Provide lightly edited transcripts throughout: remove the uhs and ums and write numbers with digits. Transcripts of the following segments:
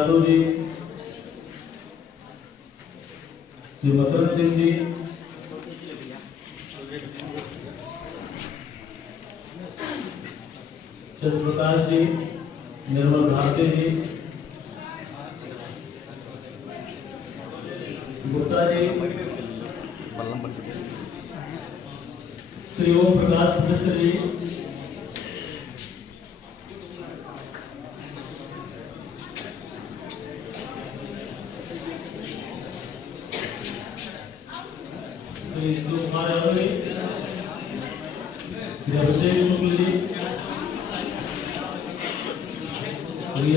यादव जी, श्री मदन सिंह जी, चंद्र प्रकाश जी, निर्मल भारती जी, गुप्ता जी, श्री ओम प्रकाश मिश्र जी, श्री कुमार यादव जी, श्री अभिषेक शुक्ल जी, श्री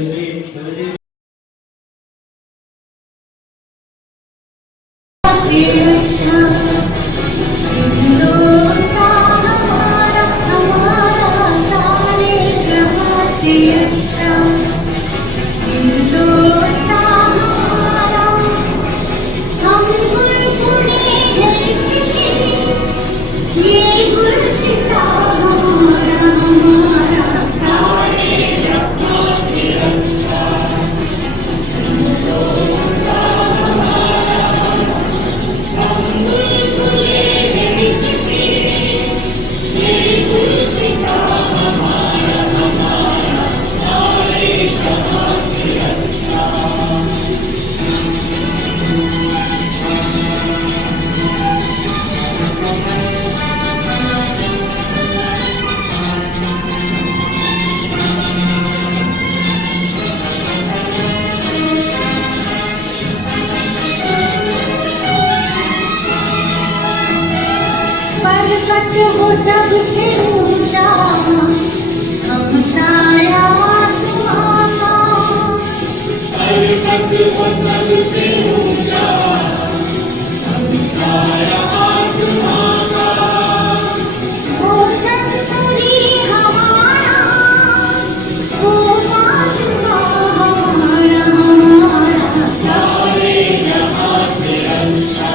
हो सबसे ऊंचा हम साया आसमां का, पर्वत हो सबसे ऊंचा हम साया आसमां का, वो चंद्री हमारा, वो आसमां हमारा, हमारा सारे जहां से अच्छा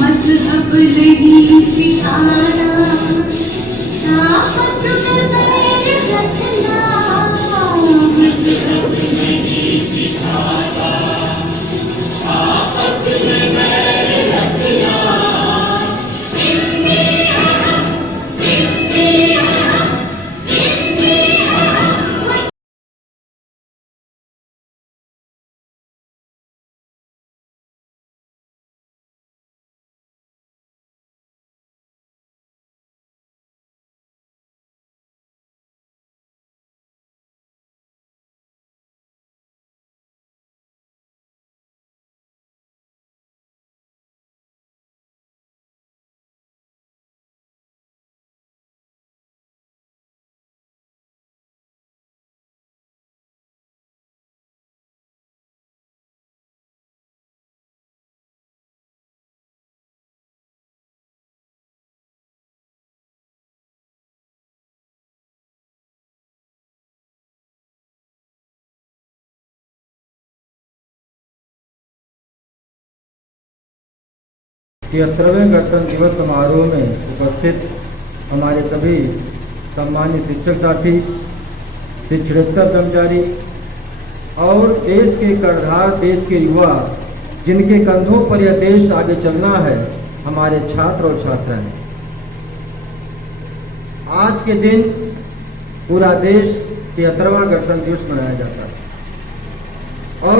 मज़हब नहीं सिखाना, आपस में बैर रखना, मज़हब नहीं सिखाना, आपस में बैर रखना, इंडिया इंडिया इंडिया। तिहत्तरवें गणतंत्र दिवस समारोह में उपस्थित हमारे सभी सम्मानित शिक्षक साथी, शिक्षणेतर कर्मचारी और देश के कर्णधार, देश के युवा जिनके कंधों पर यह देश आगे चलना है, हमारे छात्र और छात्राएं। आज के दिन पूरा देश 73वां गणतंत्र दिवस मनाया जाता है और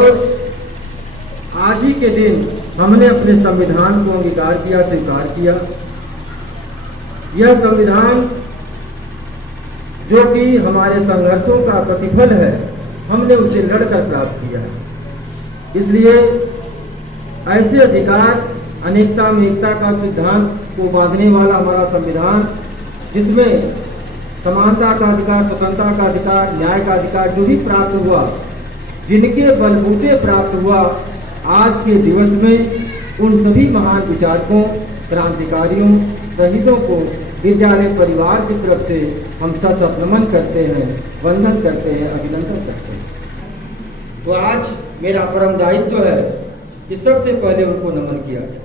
आज ही के दिन हमने अपने संविधान को अंगीकार किया, स्वीकार किया। यह संविधान जो कि हमारे संघर्षों का प्रतिफल है, हमने उसे लड़कर प्राप्त किया है। इसलिए ऐसे अधिकार, अनेकता में एकता का सिद्धांत को बांधने वाला हमारा संविधान, जिसमें समानता का अधिकार, स्वतंत्रता का अधिकार, न्याय का अधिकार जो भी प्राप्त हुआ, जिनके बलबूते प्राप्त हुआ, आज के दिवस में उन सभी महान विचारकों, क्रांतिकारियों, शहीदों को विद्यालय परिवार की तरफ से हम सशत नमन करते हैं, वंदन करते हैं, अभिनंदन करते हैं। तो आज मेरा परम दायित्व है कि सबसे पहले उनको नमन किया जाए।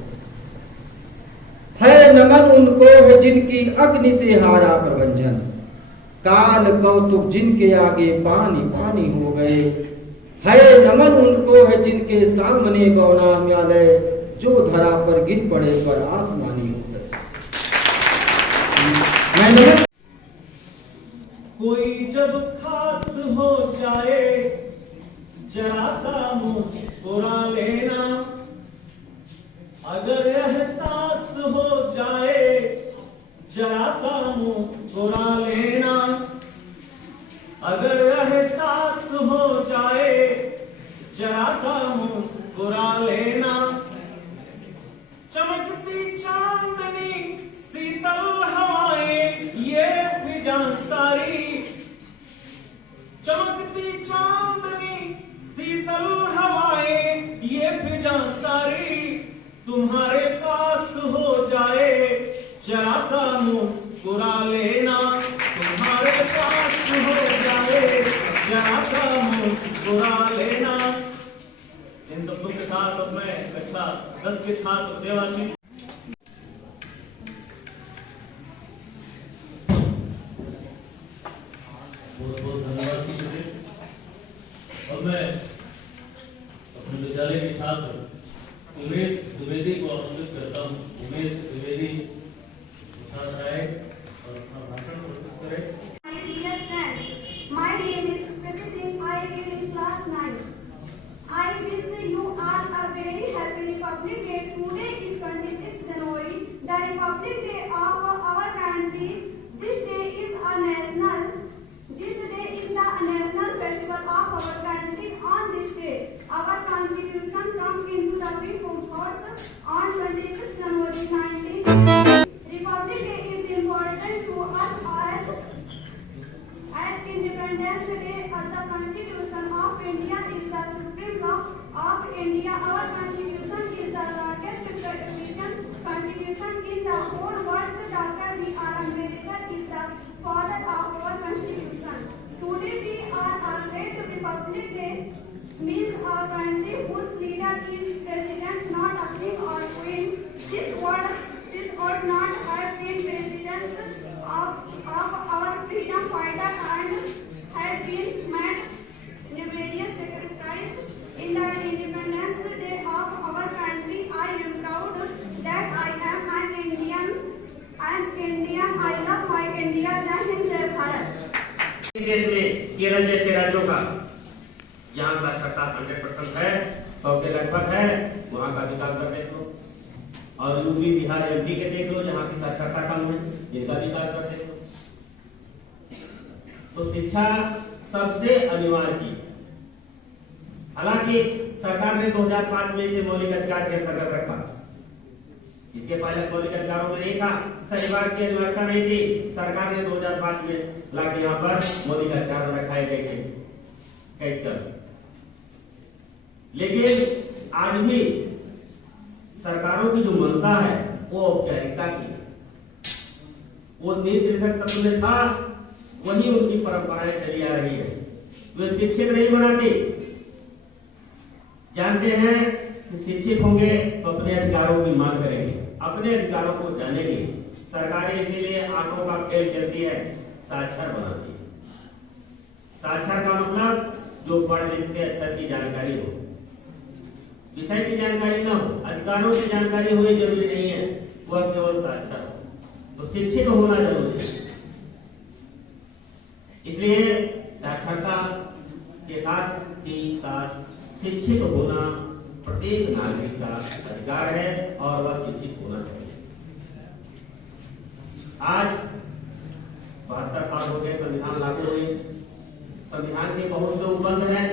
है नमन उनको है जिनकी अग्नि से हारा प्रभंजन, काल कौतुक जिनके आगे पानी पानी हो गए। है नमन उनको है जिनके सामने गौनाम्यालय, जो धरा पर गिन पड़े पर आसमानी हो गए। मैं नमन। कोई जब खास हो जाए जरा सा मुस्कुरा लेना, अगर एहसास हो जाए जरा सा मुस्कुरा लेना, अगर एहसास हो जाए जरा सा मुस्कुरा लेना। चमकती चांदनी शीतल हवाएं ये फिजा सारी, चमकती चांदनी शीतल हवाएं ये फिजा सारी, तुम्हारे पास हो जाए जरा सा मुस्कुरा लेना, तुम्हारे पास हो जाए जरा सा मुस्कुरा लेना। इन शब्दों के साथ अब मैं कक्षा 10 के छात्र देवाशीष बहुत बहुत धन्यवाद दीजिए। और मैं अपने विद्यालय के छात्र उमेश द्विवेदी को आमंत्रित करता हूँ। उमेश द्विवेदी छात्र आए और अपना भाषण प्रस्तुत करें। Dear friends, my name is Kriti Singh. I am in class 9. I wish you all a very happy Republic Day. Today is 26 January, the Republic Day of our country. This day is the national festival of our country. On this day, our Constitution comes into the people's hearts on 26 January 19. Republic Day is important to us as Independence Day. The Constitution of India is the supreme law of India. Our Constitution is the largest constitution in the whole world. Dr. B.R. Ambedkar is the father of our Constitution. Today we are a great Republic Day, means a country whose leader is president, not a king or queen. This would not have been presidents of our freedom fighter and had been met numerous sacrifices in the Independence Day of our country. I am proud that I am an Indian. I love my India. Jai Hind, Jai Bharat. देश में केरल जैसे राज्यों का यहाँ साक्षरता 100% है, 100 के लगभग है, वहाँ का विकास कर देख लो। और यूपी, बिहार, एमपी के देख लो, जहाँ की साक्षरता कम है, इनका विकास कर देख लो। तो शिक्षा सबसे अनिवार्य चीज। हालांकि सरकार ने 2005 में इसे मौलिक अधिकार के अंतर्गत रखा। इसके पहले मौलिक अधिकारों में एक शनिवार की अनिवार्यता नहीं थी। सरकार ने 2005 में लाके यहाँ पर मौलिक अधिकार रखाए गए थे। लेकिन आज भी सरकारों की जो मंशा है वो औपचारिकता की है, वो निर्देशक तत्व में था, वही उनकी परंपराएं चली आ रही है। वे शिक्षित नहीं बनाते, जानते हैं कि शिक्षित होंगे तो अपने अधिकारों की मांग करेंगे, अपने अधिकारों को जानेंगे। सरकारें इसीलिए आंखों का खेल चलती है, साक्षर बनाती है। साक्षर का मतलब जो पढ़ लिख के अक्षर की जानकारी हो, विषय की जानकारी न हो, अधिकारों की जानकारी हुई जरूरी नहीं है, वह केवल साक्षर हो। तो शिक्षित होना जरूरी है। इसलिए साक्षरता के साथ ही साथ शिक्षित होना प्रत्येक नागरिक का अधिकार है और वह शिक्षित होना चाहिए। आज 72 साल हो गए संविधान लागू हुए। संविधान के बहुत से उपबंध हैं,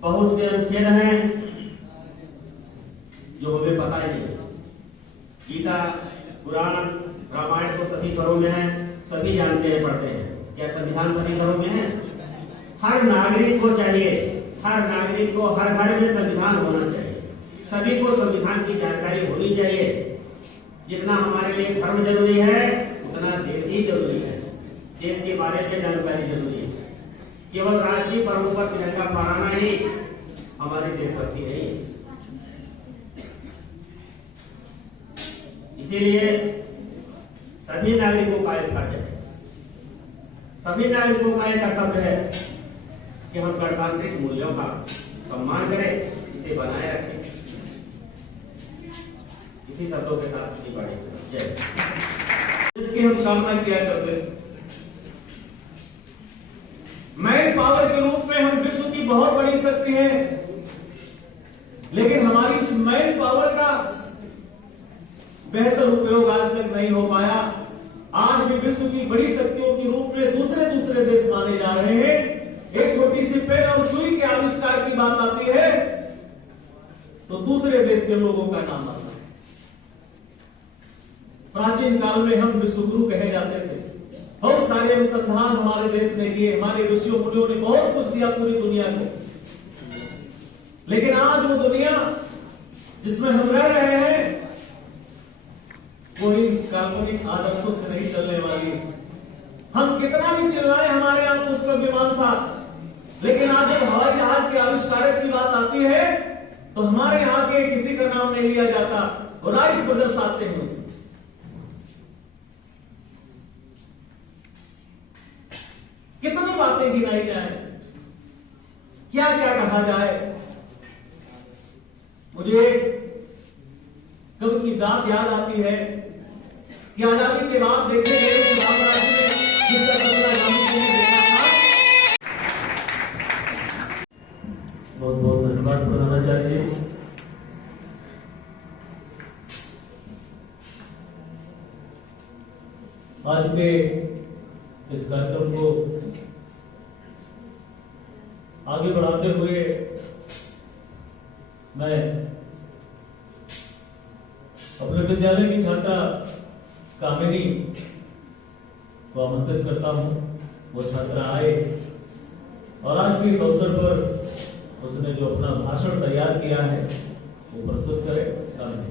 बहुत से अनुच्छेद हैं जो हमें पता ही नहीं। गीता, कुरान, रामायण तो सभी घरों में है, सभी जानते हैं, पढ़ते हैं। क्या संविधान सभी घरों में है? हर नागरिक को चाहिए, हर नागरिक को हर घर में संविधान होना चाहिए। सभी को संविधान की जानकारी होनी चाहिए। जितना हमारे लिए धर्म जरूरी है उतना देश ही जरूरी है। देश के बारे में जानकारी जरूरी है। केवल राष्ट्रीय पर्व पर तिरंगा फहराना ही हमारी देशभक्ति नहीं है। इसीलिए सभी नागरिकों का फर्ज है, सभी नागरिकों का कर्तव्य है कि हम गणतांत्रिक मूल्यों का सम्मान करें, इसे बनाए रखें। इसी शब्दों के साथ जय। इसकी हम सामना किया करते थे। मैन पावर के रूप में हम विश्व की बहुत बड़ी शक्ति है, लेकिन हमारी इस मैन पावर का बेहतर उपयोग आज तक नहीं हो पाया। आज भी विश्व की बड़ी शक्तियों के रूप में दूसरे देश माने जा रहे हैं। एक छोटी सी पेन और सुई के आविष्कार की बात आती है तो दूसरे देश के लोगों का नाम आता है। प्राचीन काल में हम विश्वगुरु कहे जाते थे। बहुत सारे अनुसंधान हमारे देश में किए, हमारे ऋषियों मुनियों ने बहुत कुछ दिया पूरी दुनिया को। लेकिन आज वो दुनिया जिसमें हम रह रहे हैं वो इन काल्पनिक आदर्शों से नहीं चलने वाली। हम कितना भी चिल्लाए, हमारे यहाँ तो उस पर विमान था, लेकिन आज जब हवाई जहाज के आविष्कार की बात आती है तो हमारे यहाँ के किसी का नाम नहीं लिया जाता, बुराई को दर्शाते हैं उसमें। कितनी बातें गिनाई जाए, क्या क्या कहा जाए। मुझे कभी की बात याद आती है कि आजादी के बाद देखे गए राम राज्य में जिसका कल्पना गांधी जी ने देखा था। बहुत बहुत धन्यवाद प्रधानाचार्य जी। आज के इस कार्यक्रम को आगे बढ़ाते हुए मैं अपने विद्यालय की छात्रा कामिनी को आमंत्रित करता हूं। वो छात्रा आए और आज के इस अवसर पर उसने जो अपना भाषण तैयार किया है वो प्रस्तुत करे। कामिनी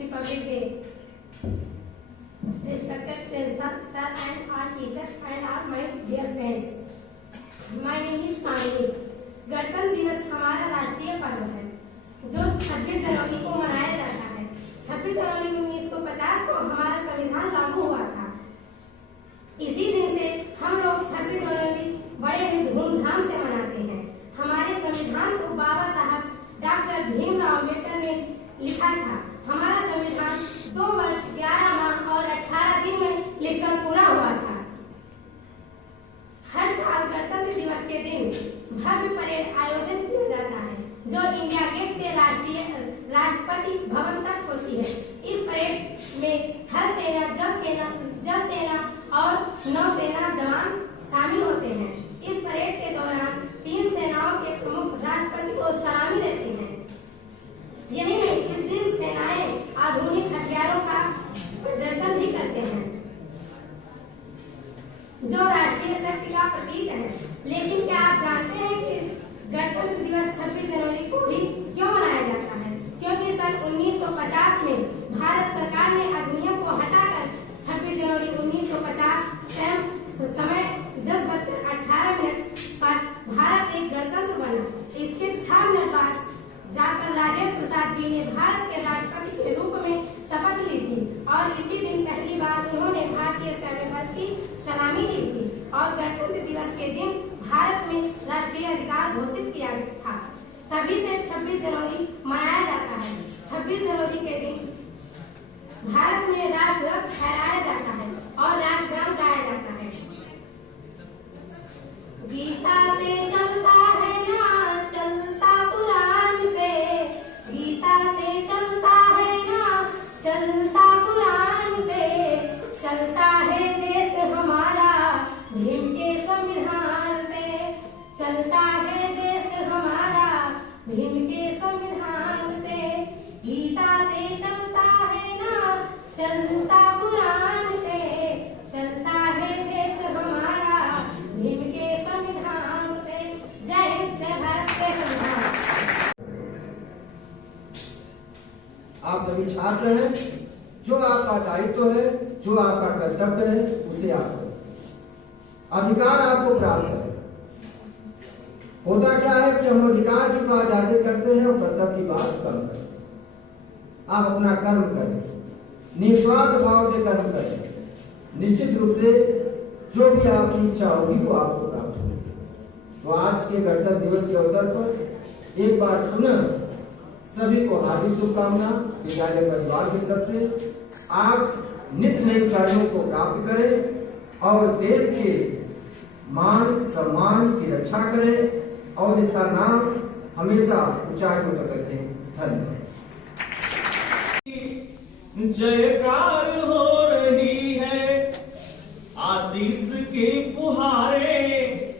Republic Day. Respected Principal, Sir and our teachers and all my dear friends. My name is Kamini. गणतंत्र दिवस हमारा राष्ट्रीय पर्व है जो 26 जनवरी को मनाया जाता है। 26 जनवरी 1950 को हमारा संविधान लागू हुआ था। इसी दिन से हम लोग 26 जनवरी बड़े ही धूमधाम से मनाते हैं। हमारे संविधान को बाबा साहब डॉक्टर भीमराव अम्बेडकर ने लिखा था। हमारा संविधान 2 वर्ष 11 माह और 18 दिन में लिखकर पूरा हुआ था। हर साल गणतंत्र दिवस के दिन भव्य परेड आयोजन किया जाता है जो इंडिया गेट से राष्ट्रपति भवन तक होती है। इस परेड में थल सेना, जल सेना और नौसेना जवान शामिल होते हैं। इस परेड के दौरान 3 सेनाओं के प्रमुख राष्ट्रपति को सलामी देते हैं। यही नहीं, इस दिन सेनाएं आधुनिक हथियारों का प्रदर्शन भी करते हैं जो राष्ट्रीय शक्ति का प्रतीक है। लेकिन क्या आप जानते हैं कि गणतंत्र दिवस 26 जनवरी को भी क्यों मनाया जाता है? क्योंकि सन 1950 में भारत सरकार ने अधिनियम को हटाकर 26 जनवरी 1950 समय 10:18 पर भारत एक गणतंत्र बना। इसके 6 मिनट बाद डॉक्टर राजेंद्र प्रसाद जी ने भारत के राष्ट्रपति के रूप में शपथ ली थी और इसी दिन पहली बार उन्होंने भारतीय सैन्य बल की सलामी ली थी और गणतंत्र दिवस के दिन भारत में राष्ट्रीय अधिकार घोषित किया था। तभी से 26 जनवरी मनाया जाता है। 26 जनवरी के दिन भारत में राष्ट्र रथ फहराया जाता है और राष्ट्रगान गाया जाता है। गीता से चलता है ना चलता कुरान से, गीता से चलता है ना चलता कुरान से, चलता है देश हमारा भीम के संविधान से, चलता है देश हमारा भीम के संविधान से। गीता से चलता है ना चलता कुरान से, चलता है देश हमारा भीम के संविधान से। जय हिंद, जय भारत, जय संविधान। आप सभी छात्र हैं, जो आपका दायित्व है, जो आपका कर्तव्य है, उसे आप करें। अधिकार आपको प्राप्त है। होता क्या है कि हम अधिकार की बात ज्यादा करते हैं और कर्तव्य की बात कम करते हैं। आप अपना कर्म करें, निस्वार्थ भाव से कर्म करें, निश्चित रूप से जो भी आपकी इच्छा होगी वो आपको प्राप्त होगी। तो आज के गणतंत्र दिवस के अवसर पर एक बार पुनः सभी को हार्दिक शुभकामना विद्यालय परिवार की तरफ से। आप नित्य नई ऊंचाइयों को प्राप्त करें और देश के मान सम्मान की रक्षा करें और इसका नाम हमेशा ऊंचाइयों तक रखें। धन्यवाद। जयकार हो रही है, आशीष की पुहारें,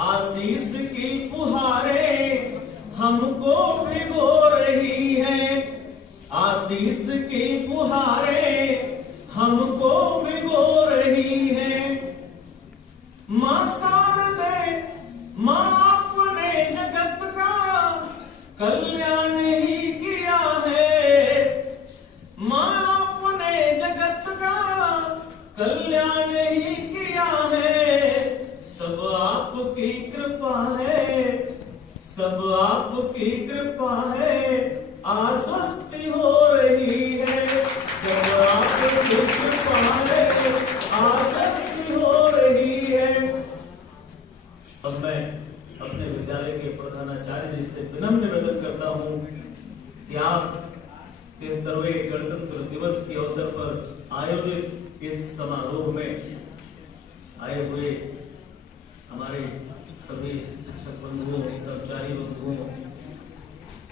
आशीष की पुहारें हमको भिगो रही है, आशीष की पुहारें हमको भिगो रही है। मां शारदे, मां आपने जगत का कल्याण ही किया है, मां आपने जगत का कल्याण ही किया है। सब आपकी कृपा है, सब आपकी कृपा है, आश्वस्ति हो रही है। सब आपकी कृपा है, आश्वस्ति हो रही है। अब मैं अपने विद्यालय के प्रधानाचार्य जी से विनम्र निवेदन करता हूँ कि आप 73वें गणतंत्र दिवस के अवसर पर आयोजित इस समारोह में आए हुए हमारे सभी शिक्षक बंधुओं, कर्मचारी बंधुओं,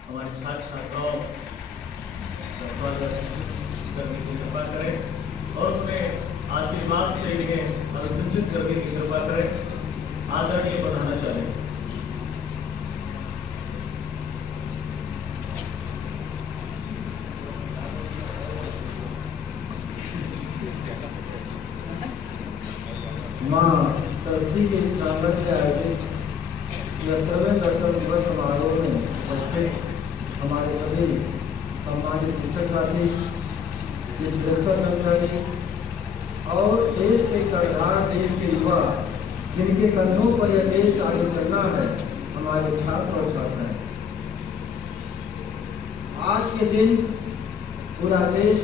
हमारे छात्र छात्राओं का स्वागत करने की कृपा करें और उन्हें आशीर्वाद से इन्हें अनुसूचित करने की कृपा करें। आदरणीय प्रधानाचार्य, मां सरस्वती के प्रांगण से आयोजित 73वें गणतंत्र दिवस समारोह में उपस्थित हमारे सभी सम्मानित शिक्षक साथी, शिक्षक कर्मचारी और देश के कर्णधार, देश के युवा जिनके कंधों पर यह देश आगे चलना है, हमारे छात्र और छात्राएं। आज के दिन पूरा देश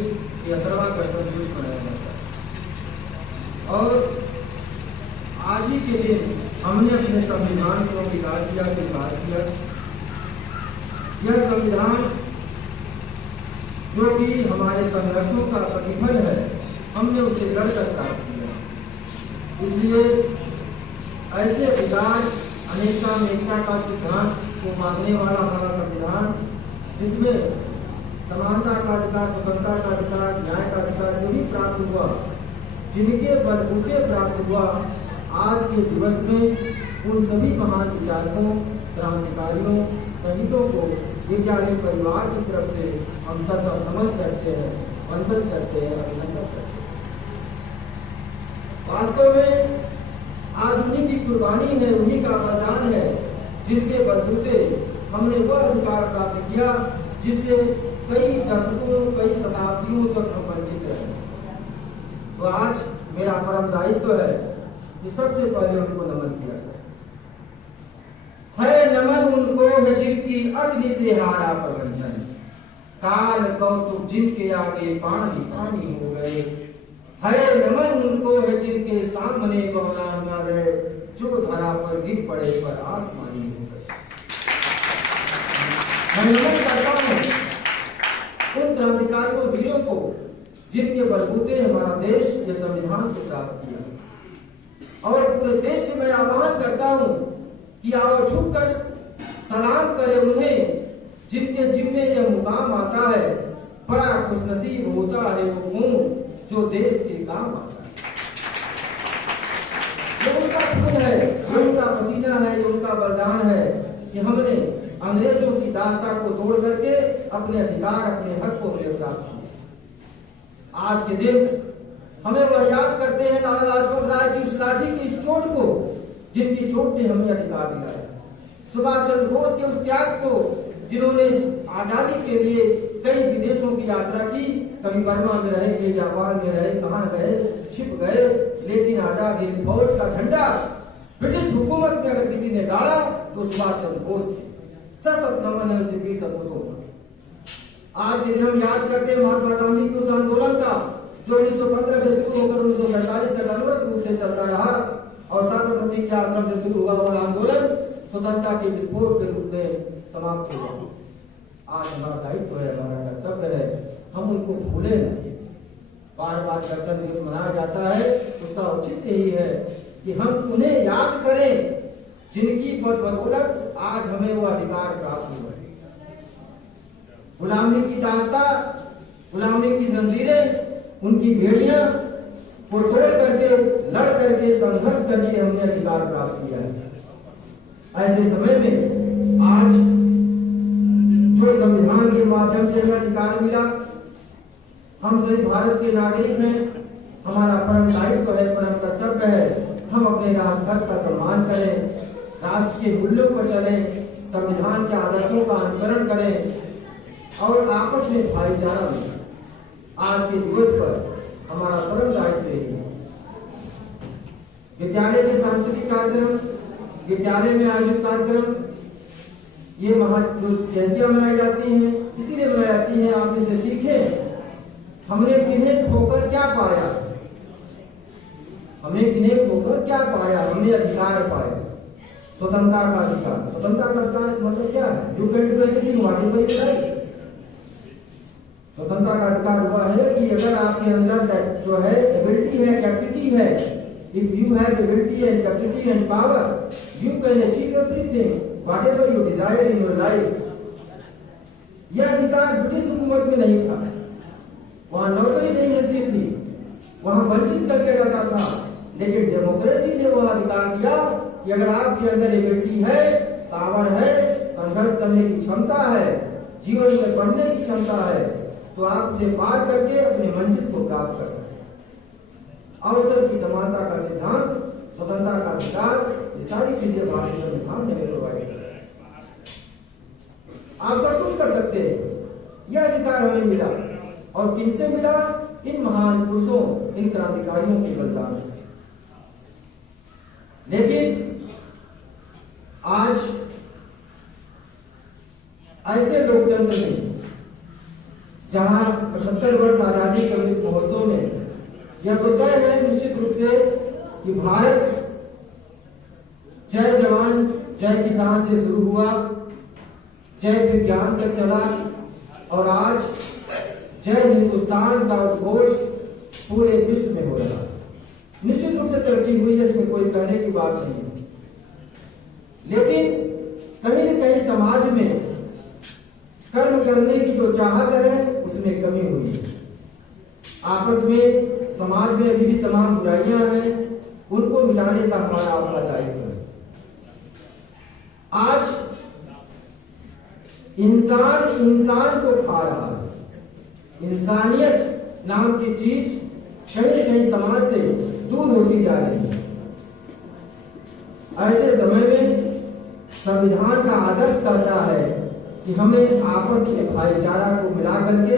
73वां गणतंत्र दिवस मनाया जाता है और आज ही के दिन हमने अपने संविधान को अंगीकार किया, स्वीकार किया। यह संविधान जो कि हमारे संघर्षों का प्रतिफल है, हमने उसे लड़कर प्राप्त किया। इसलिए ऐसे विचार अनेकता में एकता का सिद्धांत को मानने वाला हमारा संविधान, जिसमें समानता का अधिकार, स्वतंत्रता का अधिकार, न्याय का अधिकार जो भी प्राप्त हुआ, जिनके बलबूते प्राप्त हुआ, आज के दिवस में उन सभी महान विचारकों, क्रांतिकारियों, शहीदों को विद्यालय परिवार की तरफ से हम सब नमन करते हैं, वंदन करते हैं, अभिनंदन करते हैं। वास्तव में आज उन्हीं की कुर्बानी है, उन्हीं का बलिदान है, जिनके बलबूते हमने वह अधिकार प्राप्त किया जिससे कई दशकों, कई शताब्दियों तक हम वंचित रहे। तो आज मेरा परम दायित्व है कि सबसे पहले उनको नमन किया जाए। है नमन उनको है जिनकी अग्नि से हारा प्रबंधन, काल कौतुक जिनके आगे पानी पानी हो गए। है नमन उनको है जिनके सामने गौना न गए, जो धरा पर गिर पड़े पर आसमानी हो गए। मैं नमन करता हूँ उन क्रांतिकारियों वीरों को जिनके बलबूते हमारा देश ये संविधान को प्राप्त किया। और पूरे देश से मैं आह्वान करता हूं कि आओ झुककर सलाम करें उन्हें जिनके जिम्मे यह मुकाम आता है। बड़ा खुशनसीब होता है वो कौन जो देश के काम आता है। ये उनका खून है, ये उनका पसीना है, ये उनका बलिदान है कि हमने अंग्रेजों की दास्ता को तोड़ करके अपने अधिकार, अपने हक को हमने प्राप्त किया। आज के दिन हमें वह याद करते हैं लाला लाजपत राय की उस लाठी की इस चोट को जिनकी चोट ने हमें अधिकार दिलाया। सुभाष चंद्र बोस के उस त्याग को जिन्होंने आजादी के लिए कई विदेशों की यात्रा की, कभी बर्मा में रहे, कभी जापान में रहे, कहां गए, छिप गए, लेकिन आजाद हिंद फौज का झंडा ब्रिटिश हुकूमत में अगर किसी ने गाड़ा तो सुभाष चंद्र बोस थे। सशक्त नमन है उनके सपूतों का। आज के दिन हम याद करते हैं महात्मा गांधी के उस आंदोलन का जो 1915 से शुरू होकर 1945 तक अनवरत रूप से चलता रहा और साबरमती के आश्रम से शुरू हुआ वह आंदोलन स्वतंत्रता के विस्फोट के रूप में समाप्त हो गया। आज हमारा दायित्व है, हमारा कर्तव्य है, हम उनको भूले नहीं। बार बार गणतंत्र दिवस मनाया जाता है, उसका औचित्य यही है कि हम उन्हें याद करें जिनकी बदौलत आज हमें वो अधिकार प्राप्त हुआ है। गुलामी की दास्ता, गुलामी की जंजीरें, उनकी भेड़ियां को तोड़ करके, लड़ करके, संघर्ष करके हमने अधिकार प्राप्त किया है। ऐसे समय में आज जो संविधान के माध्यम से हमें अधिकार मिला, हम सभी भारत के नागरिक हैं, हमारा परम दायित्व है, परम कर्तव्य है, हम अपने राष्ट्रध्वज का सम्मान करें, राष्ट्र के मूल्यों पर चलें, संविधान के आदर्शों का अनुकरण करें और आपस में भाईचारा मिले। आज के दिवस पर हमारा परम दायित्व है। विद्यालय के सांस्कृतिक कार्यक्रम, विद्यालय में आयोजित कार्यक्रम, ये जो जयंतियां मनाई जाती हैं इसीलिए मनाई जाती हैं, आप इसे सीखें। हमने किन्हें खोकर क्या पाया, हमें किन्हें खोकर क्या पाया, हमने अधिकार पाया, स्वतंत्रता का अधिकार। स्वतंत्रता का अधिकार मतलब क्या है? You can do anything what ever you like. स्वतंत्रता का अधिकार हुआ है कि अगर आपके अंदर जो है एबिलिटी है, कैपेसिटी है, if you have ability and capacity and power, you can achieve everything whatever you desire in your life. यह अधिकार ब्रिटिश हुकूमत में नहीं था, वहां नौकरी नहीं मिलती थी, वहां वंचित करके जाता था, लेकिन डेमोक्रेसी ने वह अधिकार दिया कि अगर आपके अंदर एबिलिटी है, पावर है, संघर्ष करने की क्षमता है, जीवन में बढ़ने की क्षमता है, तो आप उसे पार करके अपने मंजिल को प्राप्त कर सकते हैं। अवसर की समानता का सिद्धांत, स्वतंत्रता का अधिकार, ये सारी चीजें भारतीय संविधान ने प्रोवाइड किया। आप सब कुछ कर सकते हैं, यह अधिकार हमें मिला और किनसे मिला? इन महान पुरुषों, इन क्रांतिकारियों के बलिदान से। लेकिन आज ऐसे लोकतंत्र में जहां 75 वर्ष आजादी के अमृत महोत्सव में यह तो तय है निश्चित रूप से कि भारत जय जवान जय किसान से शुरू हुआ, जय विज्ञान तक चला और आज जय हिंदुस्तान का उद्घोष पूरे विश्व में हो रहा। निश्चित रूप से तरक्की हुई है, इसमें कोई कहने की बात नहीं है, लेकिन कहीं न कहीं समाज में कर्म करने की जो चाहत है उसमें कमी हुई है। आपस में समाज में अभी भी तमाम बुराइयां हैं, उनको मिटाने का हमारा अपना दायित्व है। आज इंसान इंसान को खा रहा है, इंसानियत नाम की चीज कहीं न कहीं समाज से दूर होती जा रही है। ऐसे समय में संविधान का आदर्श कहता है कि हमें आपस में भाईचारा को मिला करके